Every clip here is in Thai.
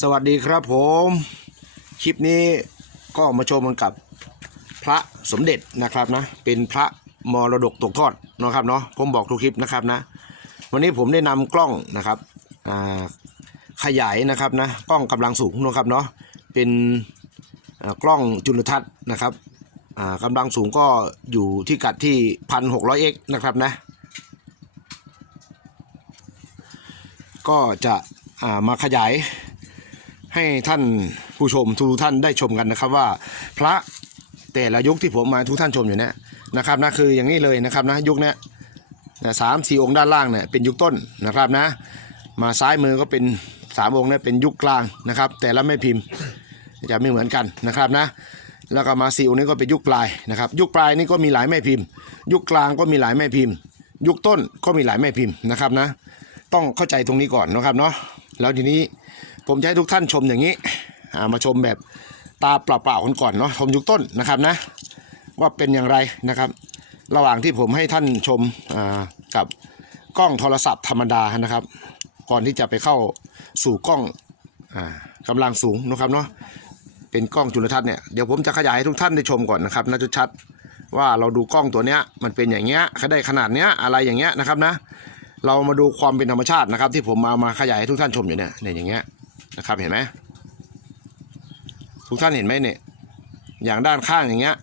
สวัสดีครับผม คลิปนี้ก็มาชมกันกับพระสมเด็จนะครับนะ เป็นพระมรดกตกทอดนะครับเนาะผมบอกทุกคลิปนะครับนะ วันนี้ผมได้นำกล้องนะครับขยายนะครับนะกล้องกำลังสูงนะครับเนาะเป็นกล้องจุลทรรศน์นะครับอ่ากำลังสูงก็อยู่ที่กัดที่พันหกร้อยเอ็กนะครับนะ ก็จะามาขยาย ให้ท่านผู้ชมทุกท่านได้ชมกันนะครับว่า พระแต่ละยุคที่ผมมาทุกท่านชมอยู่เนี่ยนะครับนะคืออย่างนี้เลยนะครับนะยุคเนี้ยสามสี่องค์ด้านล่างเนี่ยเป็นยุคต้นนะครับนะ มาซ้ายมือก็เป็นสามองค์เนี่ยเป็นยุคกลางนะครับ แต่ละแม่พิมพ์จะไม่เหมือนกันนะครับนะแล้วก็มาสี่องค์นี้ก็เป็นยุคปลายนะครับ ยุคปลายนี่ก็มีหลายแม่พิมพ์ ยุคกลางก็มีหลายแม่พิมพ์ ยุคต้นก็มีหลายแม่พิมพ์นะครับนะ ต้องเข้าใจตรงนี้ก่อนนะครับเนาะแล้วทีนี้ ผมจะให้ทุกท่านชมอย่างนี้ามาชมแบบตาเปล่าๆกันก่อนเนาะชมยุคต้นนะครับนะ ว่าเป็นอย่างไรนะครับ ระหว่างที่ผมให้ท่านชมกับกล้องโทรศัพท์ธรรมดานะครับ ก่อนที่จะไปเข้าสู่กล้องอ่ากำลังสูงนะครับเนาะเป็นกล้องจุลทรรศน์เนี่ยเดี๋ยวผมจะขยายให้ทุกท่านได้ชมก่อนนะครับน่าจะชัดว่าเราดูกล้องตัวเนี้ยมันเป็นอย่างเงี้ยได้ขนาดเนี้ยอะไรอย่างเงี้ยนะครับนะ เรามาดูความเป็นธรรมชาตินะครับ ที่ผมมามาขยายให้ทุกท่านชมอยู่เนี่ยเนี่ยอย่างเงี้ย นะครับเห็นไหมทุกท่านเห็นไหมเนี่ยอย่างด้านข้างอย่างเงี้ย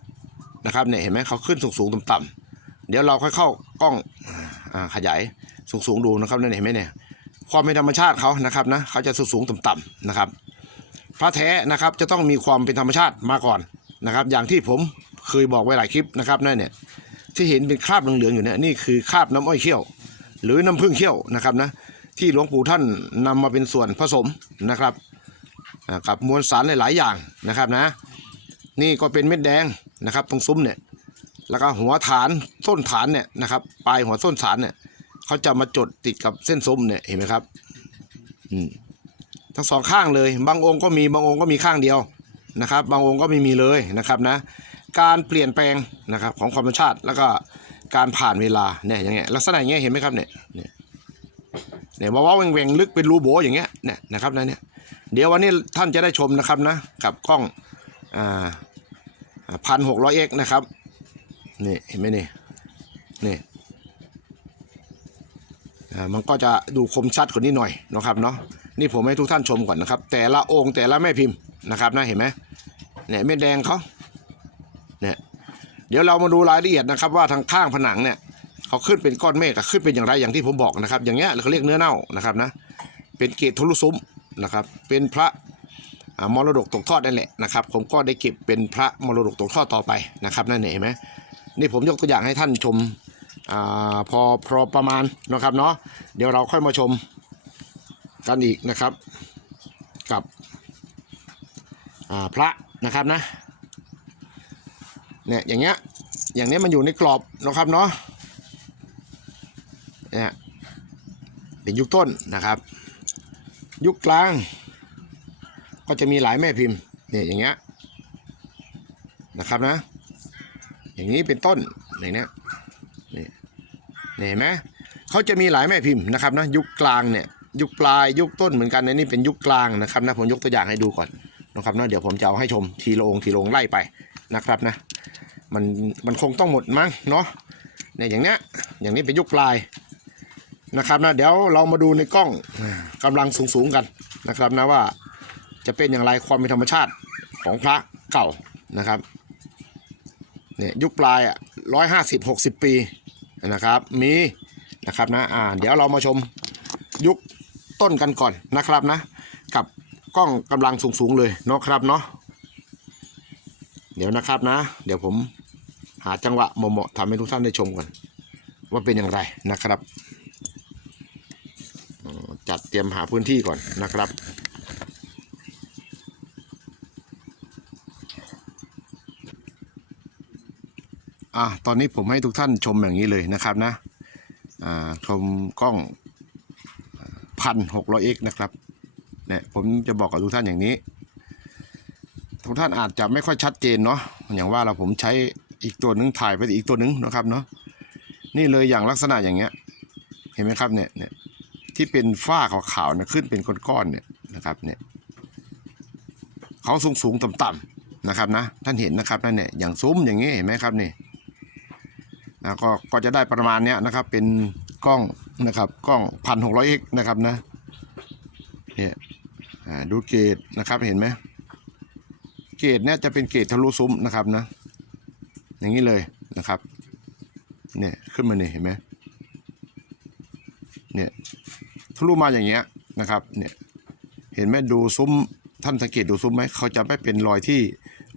นะครับเนี่ยเห็นไหมเขาขึ้นสูงสูงต่ำต่ำเดี๋ยวเราค่อยเข้ากล้องอขยายสูงสูงดูนะครับเนี่ยเห็นไหมเนี่ยความเป็นธรรมชาติเขานะครับนะเขาจะสูงสูงต่ำต่ำนะครับพระแท้นะครับจะต้องมีความเป็นธรรมชาติมาก่อนนะครับ อย่างที่ผมเคยบอกไว้หลายคลิปนะครับนั่นเนี่ยที่เห็นเป็นคราบเหลืองๆอยู่เนี่ยนี่คือคราบน้ำอ้อยเขี้ยว หรือน้ำผึ้งเขี้ยวนะครับนะ ที่หลวงปู่ท่านนำมาเป็นส่วนผสมนะครับกับมวลสารหลาย ๆ อย่างนะครับนะ นี่ก็เป็นเม็ดแดงนะครับตรงซุ้มเนี่ยแล้วก็หัวฐานส้นฐานเนี่ยนะครับปลายหัวส้นฐานเนี่ยเขาจะมาจดติดกับเส้นซุ้มเนี่ยเห็นไหมครับอืมทั้งสองข้างเลย บางองค์ก็มีบางองค์ก็มีข้างเดียวนะครับ บางองค์ก็ไม่มีเลยนะครับนะ การเปลี่ยนแปลงนะครับของความเป็นชาติ แล้วก็การผ่านเวลาเนี่ยอย่างเงี้ยลักษณะอย่างเงี้ยเห็นไหมครับเนี่ย เนี่ยว่าว่าแหว่งๆลึกเป็นรูโบอย่างเงี้ยเนี่ยนะครับนะเนี่ยเดี๋ยววันนี้ท่านจะได้ชมนะครับนะกับกล้องอ่าพันหกร้อยเอ็กนะครับนี่เห็นไหมนี่นี่อ่ามันก็จะดูคมชัดกว่านี้หน่อยนะครับเนาะนี่ผมให้ทุกท่านชมก่อนนะครับ แต่ละองค์แต่ละแม่พิมพ์นะครับนะเห็นไหมเนี่ยเม็ดแดงเขาเนี่ยเดี๋ยวเรามาดูรายละเอียดนะครับ ว่าทางข้างผนังเนี่ย เขาขึ้นเป็นก้อนเมฆขึ้นเป็นอย่างไรอย่างที่ผมบอกนะครับ อย่างเงี้ยเขาเรียกเนื้อเน่านะครับนะเป็นเกศทะลุซุ้มนะครับเป็นพระมรดกตกทอดนั่นแหละนะครับผมก็ได้เก็บเป็นพระมรดกตกทอดต่อไปนะครับนั่นเห็นไหมนี่ผมยกตัวอย่างให้ท่านชมอพอพอประมาณนะครับเนาะเดี๋ยวเราค่อยมาชมกันอีกนะครับกับพระนะครับนะเนี่ยอย่างเงี้ยอย่างเนี้ยมันอยู่ในกรอบนะครับเนาะเนี่ย เป็นยุคต้นนะครับ ยุคกลาง ก็จะมีหลายแม่พิมพ์เนี่ยอย่างเงี้ยนะครับนะ อย่างนี้เป็นต้นอย่างเนี้ยนี่นี่เห็นไหมเขาจะมีหลายแม่พิมพ์นะครับนะยุคกลางเนี่ยยุคปลายยุคต้นเหมือนกันนะนี่เป็นยุคกลางนะครับนะผมยกตัวอย่างให้ดูก่อนนะครับนะเดี๋ยวผมจะเอาให้ชมทีละองค์ทีละองค์ไล่ไปนะครับนะ มันมันคงต้องหมดมั้งเนาะเนี่ยอย่างเนี้ยอย่างนี้เป็นยุคปลาย นะครับนะเดี๋ยวเรามาดูในกล้องอ่ากำลังสูงๆกันนะครับนะว่าจะเป็นอย่างไรความเป็นธรรมชาติของพระเก่านะครับเนี่ยยุคปลายอะร้อยห้าสิบหกสิบปีนะครับมีนะครับนะอ่าเดี๋ยวเรามาชมยุคต้นกันก่อนนะครับนะ กับกล้องกำลังสูงๆเลยเนาะครับเนาะเดี๋ยวนะครับนะ เดี๋ยวผมหาจังหวะเหมาะๆทำให้ทุกท่านได้ชมกันว่าเป็นอย่างไรนะครับ จัดเตรียมหาพื้นที่ก่อนนะครับ อะตอนนี้ผมให้ทุกท่านชมอย่างนี้เลยนะครับนะ อ่า ชมกล้องพันหกร้อยเอ็กนะครับ เนี่ยผมจะบอกกับทุกท่านอย่างนี้ ทุกท่านอาจจะไม่ค่อยชัดเจนเนาะ อย่างว่าเราผมใช้อีกตัวหนึงถ่ายไปอีกตัวหนึงนะครับเนาะ นี่เลยอย่างลักษณะอย่างเงี้ย เห็นไหมครับเนี่ยเนี่ย ที่เป็นฝ้าขาวๆนะขึ้นเป็นก้อนๆเนี่ยนะครับเนี่ยเขาสูงสูงต่ำต่ำๆนะครับนะท่านเห็นนะครับนั่นเนี่ยอย่างซุ้มอย่างนี้เห็นไหมครับนี่นะก็ก็จะได้ประมาณเนี้ยนะครับเป็นกล้องนะครับกล้องพันหกร้อยเอ็กนะครับนะเนี่ยดูเกรดนะครับเห็นไหมเกรดเนี่ยจะเป็นเกรดทะลุซุ้มนะครับนะอย่างนี้เลยนะครับเนี่ยขึ้นมาเนี่ยเห็นไหมเนี่ย ทะลุมาอย่างเงี้ยนะครับเนี่ยเห็นไหมดูซุ้มท่านสังเกตดูซุ้มไหมเขาจะไม่เป็นรอยที่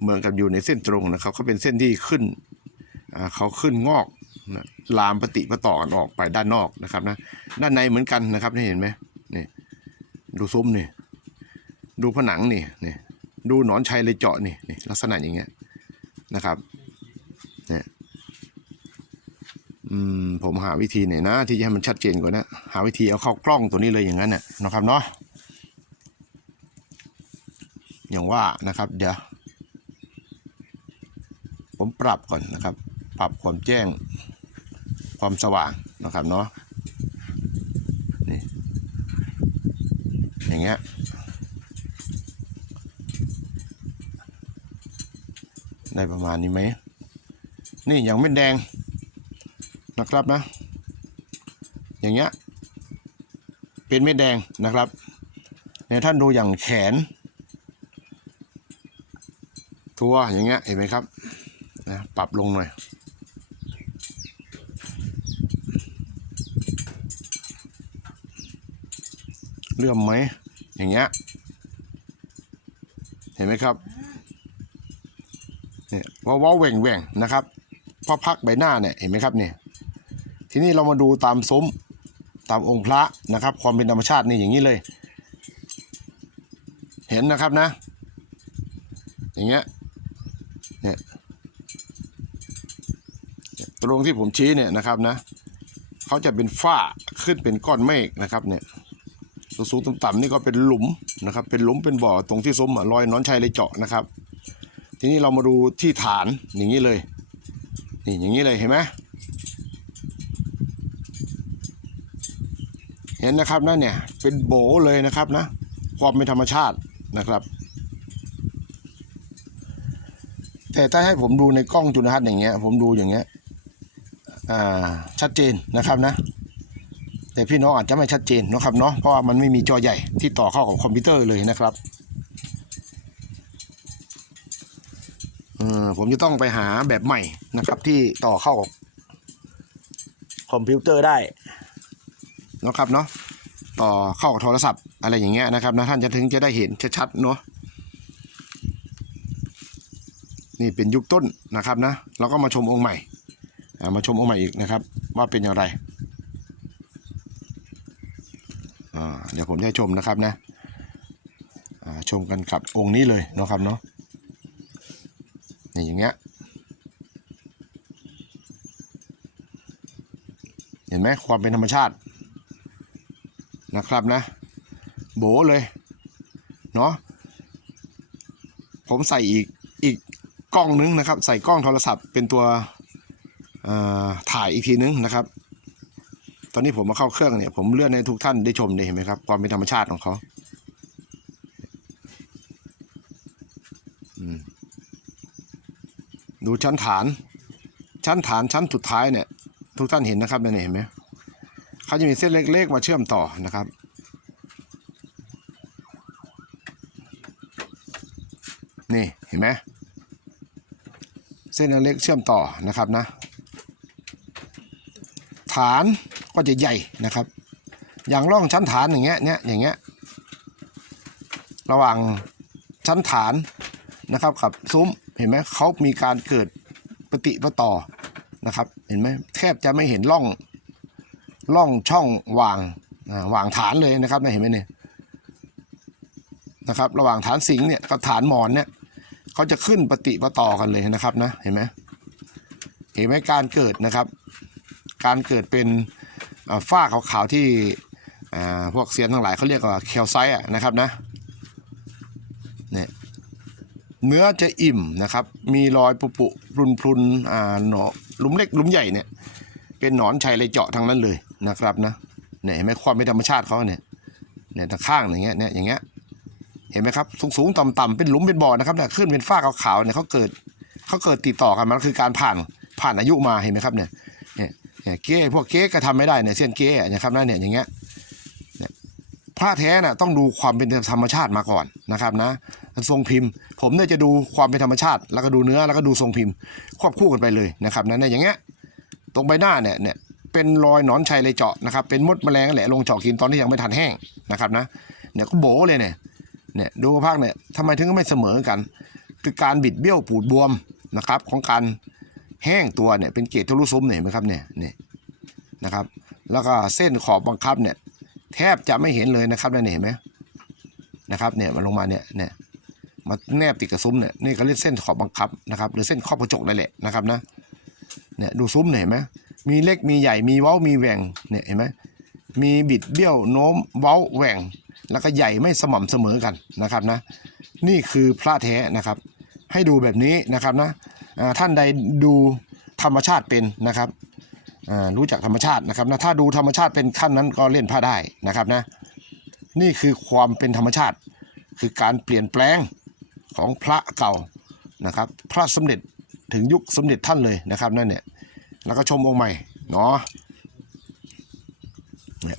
เหมือนกับอยู่ในเส้นตรงนะครับเขาเป็นเส้นที่ขึ้นเขาขึ้นงอกนะลามปฏิปต่อกันออกไปด้านนอกนะครับนะด้านในเหมือนกันนะครับนี่เห็นไหมนี่ดูซุ้มนี่ดูผนังนี่นี่ดูหนอนชัยเลยเจาะนี่นี่ลักษณะอย่างเงี้ยนะครับเนี่ยอืม ผมหาวิธีหน่อยนะ ที่จะให้มันชัดเจนกว่านะหาวิธีเอาเข้ากล้องตัวนี้เลยอย่างนั้นน่ะนะครับเนาะอย่างว่านะครับเดี๋ยวผมปรับก่อนนะครับ ปรับความแจ้งความสว่างนะครับเนาะนี่อย่างเงี้ยได้ประมาณนี้ไหมนี่อย่างเม็ดแดง นะครับนะ อย่างเงี้ยเป็นเม็ดแดงนะครับเนี่ยท่านดูอย่างแขนทัวอย่างเงี้ยเห็นไหมครับนะปรับลงหน่อยเลื่อมไหมอย่างเงี้ยเห็นไหมครับเนี่ยว้าวแหว่งแหว่งนะครับพอพักใบหน้าเนี่ยเห็นไหมครับเนี่ย ทีนี้เรามาดูตามซุ้มตามองค์พระนะครับ ความเป็นธรรมชาตินี่อย่างนี้เลย เห็นนะครับนะ อย่างเงี้ยเนี่ยตรงที่ผมชี้เนี่ยนะครับนะเขาจะเป็นฝ้าขึ้นเป็นก้อนเมฆนะครับเนี่ยสูงต่ำๆนี่ก็เป็นหลุมนะครับ เป็นหลุมเป็นบ่อตรงที่ซุ้มรอยนอนชัยเลยเจาะนะครับ ทีนี้เรามาดูที่ฐานอย่างนี้เลย นี่อย่างนี้เลยเห็นไหม ห็นนะครับนั่นเนี่ยเป็นโบเลยนะครับนะ ความเป็นธรรมชาตินะครับ แต่ถ้าให้ผมดูในกล้องจุลทรรศน์อย่างเงี้ย ผมดูอย่างเงี้ยอ่าชัดเจนนะครับนะ แต่พี่น้องอาจจะไม่ชัดเจนนะครับเนาะเพราะว่ามันไม่มีจอใหญ่ที่ต่อเข้ากับคอมพิวเตอร์เลยนะครับเออผมจะต้องไปหาแบบใหม่นะครับที่ต่อเข้ากับคอมพิวเตอร์ได้ นะครับเนาะต่อเข้ากับโทรศัพท์อะไรอย่างเงี้ยนะครับนะท่านจะถึงจะได้เห็นชัดๆเนาะนี่เป็นยุคต้นนะครับนะเราก็มาชมองค์ใหม่มาชมองค์ใหม่อีกนะครับ ว่าเป็นอย่างไรเดี๋ยวผมจะชมนะครับนะชมกันกับองค์นี้เลยนะครับเนาะนี่อย่างเงี้ยเห็นไหมความเป็นธรรมชาติ นะครับนะ โบเลยเนาะผมใส่อีกอีกกล้องนึงนะครับ ใส่กล้องโทรศัพท์เป็นตัวถ่ายอีกทีนึงนะครับ ตอนนี้ผมมาเข้าเครื่องเนี่ย ผมเลื่อนให้ทุกท่านได้ชมเลยเห็นไหมครับ ความเป็นธรรมชาติของเขาดูชั้นฐาน ชั้นฐานชั้นสุดท้ายเนี่ย ทุกท่านเห็นนะครับเนี่ยเห็นไหม เขาจะมีเส้นเล็กๆมาเชื่อมต่อนะครับนี่เห็นไหมเส้นเล็กๆเชื่อมต่อนะครับนะ ฐานก็จะใหญ่นะครับ อย่างร่องชั้นฐานอย่างเงี้ยเนี่ยอย่างเงี้ยระหว่างชั้นฐานนะครับกับซุ้มเห็นไหมเขามีการเกิดปฏิปต่อนะครับ เห็นไหมแทบจะไม่เห็นร่อง ร่องช่องวางวางฐานเลยนะครับเนี่เห็นไหมเนี่ยนะครับ ระหว่างฐานสิงเนี่ยกับฐานหมอนเนี่ยเขาจะขึ้นปฏิปต่อกันเลยนะครับนะเห็นไหมเห็นไหมการเกิดนะครับ การเกิดเป็นฝ้าขาวๆที่พวกเซียนทั้งหลายเขาเรียกว่าแคลไซต์อะนะครับนะเนี่ยเนื้อจะอิ่มนะครับ มีรอยปุปุพรุนพรุนอ่าหนอหลุมเล็กหลุมใหญ่เนี่ยเป็นหนอนชัยเลยเจาะทั้งนั้นเลย นะครับนะเนี่ยเห็นไหมความเป็นธรรมชาติเขาเนี่ยเนี่ยทางข้างอย่างเงี้ยเนี่ยอย่างเงี้ยเห็นไหมครับสูงสูงต่ำต่ำเป็นหลุมเป็นบ่อนะครับเนี่ยขึ้นเป็นฝ้าขาวๆเนี่ยเขาเกิดเขาเกิดติดต่อกันมันคือการผ่านผ่านอายุมาเห็นไหมครับเนี่ยเนี่ยเนี่ยเก้พวกเก้ก็ทำไม่ได้เนี่ยเส้นเก้นะครับนั่นเนี่ยอย่างเงี้ยเนี่ยพระแท้น่ะต้องดูความเป็นธรรมชาติมาก่อนนะครับนะทรงพิมพ์ ผมเนี่ยจะดูความเป็นธรรมชาติ แล้วก็ดูเนื้อแล้วก็ดูทรงพิมพ์ ควบคู่กันไปเลยนะครับนั่นเนี่ยอย่างเงี้ยตรงใบหน้าเนี่ยเนี่ย เป็นรอยหนอนชัยเลยเจาะนะครับ เป็นมดแมลงนั่นแหละลงเจาะกินตอนที่ยังไม่ทันแห้งนะครับนะเนี่ยก็โบเลยเนี่ยเนี่ยดูภาคเนี่ยทำไมถึงไม่เสมอกัน คือการบิดเบี้ยวปูดบวมนะครับ ของการแห้งตัวเนี่ยเป็นเกล็ดทะลุซุ้มเนี่ยเห็นไหมครับเนี่ยเนี่ยนะครับ แล้วก็เส้นขอบบังคับเนี่ยแทบจะไม่เห็นเลยนะครับเนี่ยเห็นไหมนะครับเนี่ยมันลงมาเนี่ยเนี่ยมาแนบติดกับซุ้มเนี่ยนี่ก็เรียกเส้นขอบบังคับนะครับ หรือเส้นขอบกระจกนั่นแหละนะครับนะเนี่ยดูซุ้มเห็นไหม มีเล็กมีใหญ่มีเว้ามีแหว่งเนี่ยเห็นไหมมีบิดเบี้ยวโน้มเว้าแหว่ง แล้วก็ใหญ่ไม่สม่ำเสมอกันนะครับนะ นี่คือพระแท้นะครับ ให้ดูแบบนี้นะครับนะท่านใดดูธรรมชาติเป็นนะครับรู้จักธรรมชาตินะครับนะถ้าดูธรรมชาติเป็นขั้นนั้นก็เล่นผ้าได้นะครับนะ นี่คือความเป็นธรรมชาติ คือการเปลี่ยนแปลงของพระเก่านะครับ พระสมเด็จถึงยุคสมเด็จท่านเลยนะครับนั่นเนี่ย แล้วก็ชมองค์ใหม่เนาะ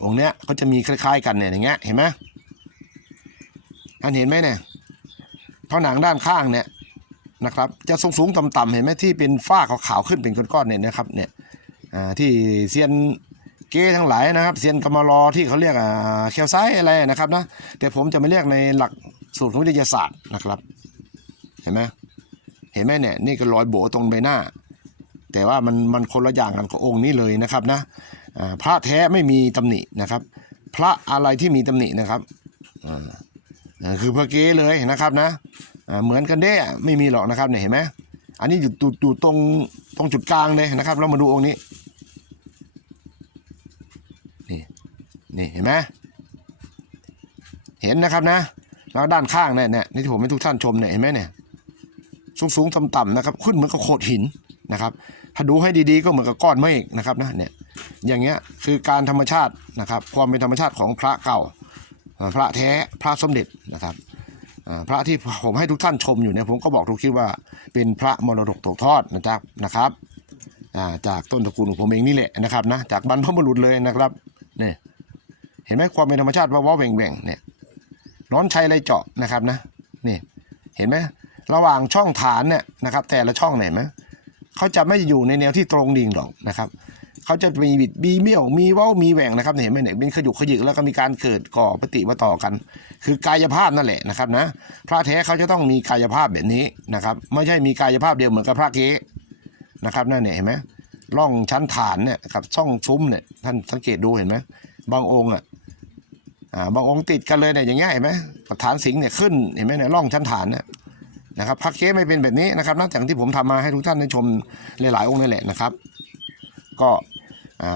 องค์เนี้ยก็จะมีคล้ายๆกันเนี่ยอย่างเงี้ยเห็นไหมท่านเห็นไหมเนี่ยผนังด้านข้างเนี่ยนะครับจะสูงสูงๆต่ำๆเห็นไหมที่เป็นฝ้าขาวๆขึ้นเป็นก้อนๆเนี่ยนะครับเนี่ยที่เซียนเก้ทั้งหลายนะครับเซียนกรรมารอที่เขาเรียกอ่าแคลไซอะไรนะครับนะแต่ผมจะไม่เรียกในหลักสูตรของวิทยาศาสตร์นะครับ เห็นไหมเห็นไหมเนี่ยนี่ก็รอยโบตรงใบหน้า แต่ว่ามันมันคนละอย่างกันกับองค์นี้เลยนะครับนะพระแท้ไม่มีตำหนินะครับ พระอะไรที่มีตำหนินะครับคือพระเก้เลยนะครับนะเหมือนกันเด้ไม่มีหรอกนะครับเนี่ยเห็นไหมอันนี้อยู่อยู่ตรงตรงจุดกลางเลยนะครับ เรามาดูองค์นี้นี่นี่เห็นไหมเห็นนะครับนะแล้วด้านข้างเนี่ยเนี่ยนี่ที่ผมให้ทุกท่านชมเนี่ยเห็นไหมเนี่ยสูงสูงต่ำต่ำๆนะครับ ขึ้นเหมือนกับโขดหิน นะครับ ถ้าดูให้ดีๆก็เหมือนกับก้อนเมฆนะครับนะเนี่ยอย่างเงี้ยคือการธรรมชาตินะครับ ความเป็นธรรมชาติของพระเก่า พระแท้พระสมเด็จนะครับพระที่ผมให้ทุกท่านชมอยู่เนี่ยผมก็บอกทุกคลิปว่าเป็นพระมรดกตกทอดนะครับนะครับจากต้นตระกูลของผมเองนี่แหละนะครับนะจากบรรพบุรุษเลยนะครับเนี่ยเห็นไหมความเป็นธรรมชาติว่าว่าแหว่งแหว่งเนี่ยนอนชัยไรเจาะนะครับนะนี่เห็นไหมระหว่างช่องฐานเนี่ยนะครับแต่ละช่องเห็นไหม เขาจะไม่อยู่ในแนวที่ตรงดิ่งหรอกนะครับเขาจะมีบิดมีเบี้ยวมีเว้ามีแหว่งนะครับเห็นไหมเนี่ยเป็นขยุกขยิกแล้วก็มีการเกิดก่อปฏิมาต่อกัน คือกายภาพนั่นแหละนะครับนะพระแท้เขาจะต้องมีกายภาพแบบนี้นะครับ ไม่ใช่มีกายภาพเดียวเหมือนกับพระเก๊นะครับนั่นเนี่ยเห็นไหมร่องชั้นฐานเนี่ยกับช่องซุ้มเนี่ยท่านสังเกตดูเห็นไหมบางองค์อะบางองค์ติดกันเลยเนี่ยอย่างเงี้ยเห็นไหมฐานสิงห์เนี่ยขึ้นเห็นไหมเนี่ยร่องชั้นฐานเนี่ย นะครับพระเก๊ไม่เป็นแบบนี้นะครับนอกจากที่ผมทำมาให้ทุกท่านได้ชมหลายๆองค์นี่แหละนะครับ ก็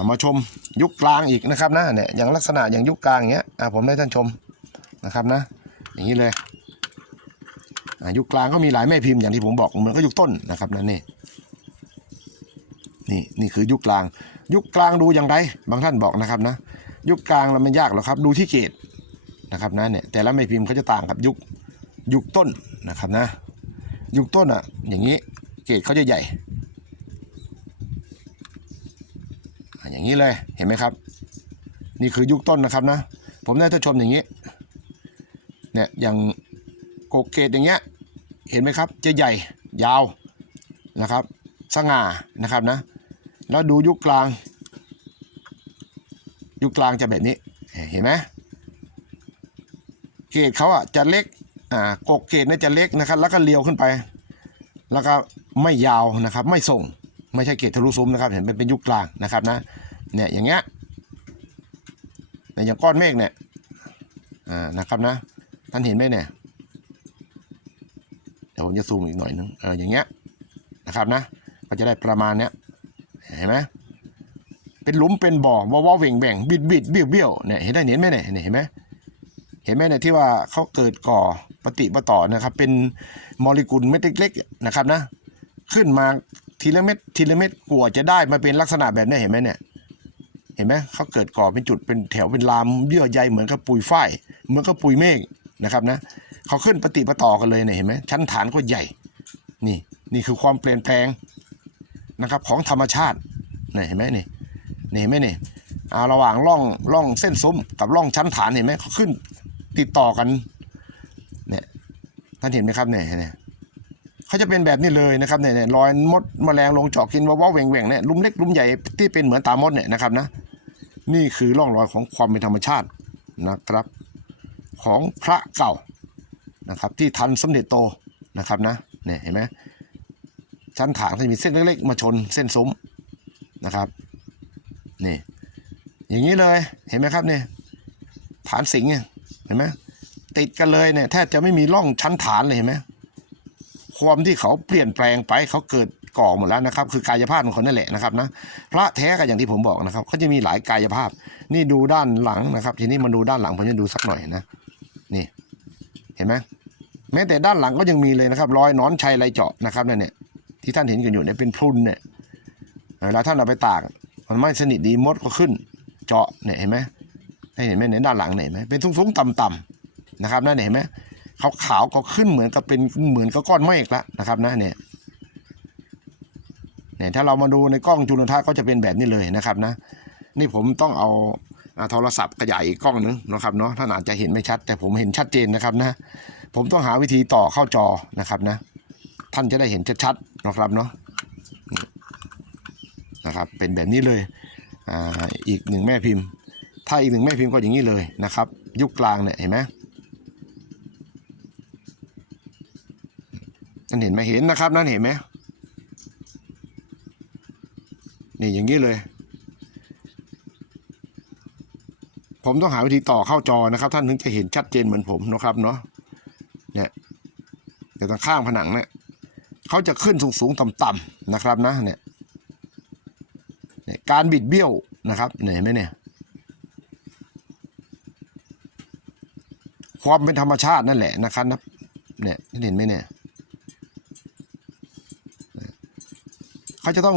มาชมยุคกลางอีกนะครับนะเนี่ยอย่างลักษณะอย่างยุคกลางอย่างเงี้ยผมได้ท่านชมนะครับนะ อย่างนี้เลยยุคกลางก็มีหลายแม่พิมพ์อย่างที่ผมบอกเหมือนก็ยุคต้นนะครับนั่นนี่นี่นี่คือยุคกลาง ยุคกลางดูอย่างไร บางท่านบอกนะครับนะ ยุคกลางเราไม่ยากหรอกครับ ดูที่เกตนะครับนะเนี่ยแต่ละแม่พิมพ์เขาจะต่างกับยุคยุคต้นนะครับนะ ยุคต้นอะ อย่างนี้เกตเขาจะใหญ่ อย่างนี้เลยเห็นไหมครับ นี่คือยุคต้นนะครับนะ ผมได้ท่านชมอย่างนี้เนี่ยอย่างโกเกตอย่างเงี้ยเห็นไหมครับจะใหญ่ยาวนะครับสง่านะครับนะ แล้วดูยุคกลาง ยุคกลางจะแบบนี้เห็นไหมเกตเขาอะจะเล็ก อ่ากกเกตเนี่ยจะเล็กนะครับ แล้วก็เลียวขึ้นไป แล้วก็ไม่ยาวนะครับ ไม่ส่งไม่ใช่เกตทะลุซุ้มนะครับ เห็นเป็นเป็นยุคกลางนะครับนะเนี่ยอย่างเงี้ยเนี่ยอย่างก้อนเมฆเนี่ยอ่านะครับนะท่านเห็นไหมเนี่ยเดี๋ยวผมจะซูมอีกหน่อยนึงเอออย่างเงี้ยนะครับนะก็จะได้ประมาณเนี้ยเห็นไหมเป็นหลุมเป็นบ่อว่าว่าเหว่งแบ่งบิดบิดเบี้ยวเบี้ยวเนี่ยเห็นได้เห็นไหมเนี่ยเห็นไหมเห็นไหมเนี่ยที่ว่าเขาเกิดก่อ ปฏิปต่อนะครับ เป็นโมเลกุลเม็ดเล็กๆนะครับนะขึ้นมาทีละเม็ดทีละเม็ดกว่าจะได้มาเป็นลักษณะแบบนี้เห็นไหมเนี่ยเห็นไหมเขาเกิดก่อเป็นจุดเป็นแถวเป็นลามเยื่อใยเหมือนกับปุยฝ้ายเหมือนกับปุยเมฆนะครับนะเขาขึ้นปฏิปต่อกันเลยเนี่ยเห็นไหมชั้นฐานก็ใหญ่นี่นี่คือความเปลี่ยนแปลงนะครับของธรรมชาติเนี่ยเห็นไหมนี่นี่เห็นไหมนี่อ่าระหว่างร่องร่องเส้นซุ้มกับร่องชั้นฐานเห็นไหมเขาขึ้นติดต่อกัน ท่านเห็นไหมครับเนี่ยเนี่ยเขาจะเป็นแบบนี้เลยนะครับเนี่ยเนี่ยรอยมดแมลงลงเจาะกินว้าวๆแหว่งๆเนี่ยลุมเล็กลุมใหญ่ที่เป็นเหมือนตามดเนี่ยนะครับนะนี่คือร่องรอยของความเป็นธรรมชาตินะครับ ของพระเก่านะครับ ที่ทันสมเด็จโตนะครับนะเนี่ยเห็นไหมชั้นฐานจะมีเส้นเล็กๆ มาชนเส้นซุ้มนะครับนี่อย่างนี้เลยเห็นไหมครับเนี่ยฐานสิงเนี่ยเห็นไหม ติดกันเลยเนี่ยแทบจะไม่มีร่องชั้นฐานเลยเห็นไหมความที่เขาเปลี่ยนแปลงไปเขาเกิดก่อหมดแล้วนะครับ คือกายภาพของคนนั่นแหละนะครับนะพระแท้ก็อย่างที่ผมบอกนะครับเขาจะมีหลายกายภาพ นี่ดูด้านหลังนะครับ ทีนี้มาดูด้านหลังผมจะดูสักหน่อยนะนี่ เห็นไหมแม้แต่ด้านหลังก็ยังมีเลยนะครับ รอยนอนชัยไรเจาะนะครับนั่นเนี่ยที่ท่านเห็นกันอยู่เนี่ยเป็นพรุนเนี่ยเวลาท่านเอาไปตากมันไม่สนิทดีมดก็ขึ้น เจาะเนี่ยเห็นไหมได้เห็นไหมเนี่ยด้านหลังเนี่ยเห็นไหมเป็นสูงๆต่ำๆ นะครับนั่นเห็นไหมขาวขาวก็ขึ้นเหมือนกับเป็นเหมือนกับก้อนเมฆละนะครับนะเนี่ยเนี่ยถ้าเรามาดูในกล้องจุลทรรศน์ก็จะเป็นแบบนี้เลยนะครับนะ นี่ผมต้องเอาโทรศัพท์ขยายอีกกล้องหนึงนะครับเนาะท่านอาจจะเห็นไม่ชัด แต่ผมเห็นชัดเจนนะครับนะ ผมต้องหาวิธีต่อเข้าจอนะครับนะ ท่านจะได้เห็นชัดๆนะครับเนาะนี่นะครับเป็นแบบนี้เลยอ่าอีกหนึ่งแม่พิมพ์ ถ้าอีกหนึ่งแม่พิมพ์ก็อย่างนี้เลยนะครับ ยุคกลางเนี่ยเห็นไหม ท่านเห็นไหมเห็นนะครับ นั่นเห็นไหมนี่อย่างนี้เลย ผมต้องหาวิธีต่อเข้าจอนะครับ ท่านถึงจะเห็นชัดเจนเหมือนผมนะครับเนาะเนี่ยเดี๋ยวตรงข้างผนังเนี่ยเขาจะขึ้นสูงสูงต่ำต่ำนะครับนะเนี่ยเนี่ยการบิดเบี้ยวนะครับเห็นไหมเนี่ยความเป็นธรรมชาตินั่นแหละนะครับนะเนี่ยท่านเห็นไหมเนี่ย เขาจะต้อง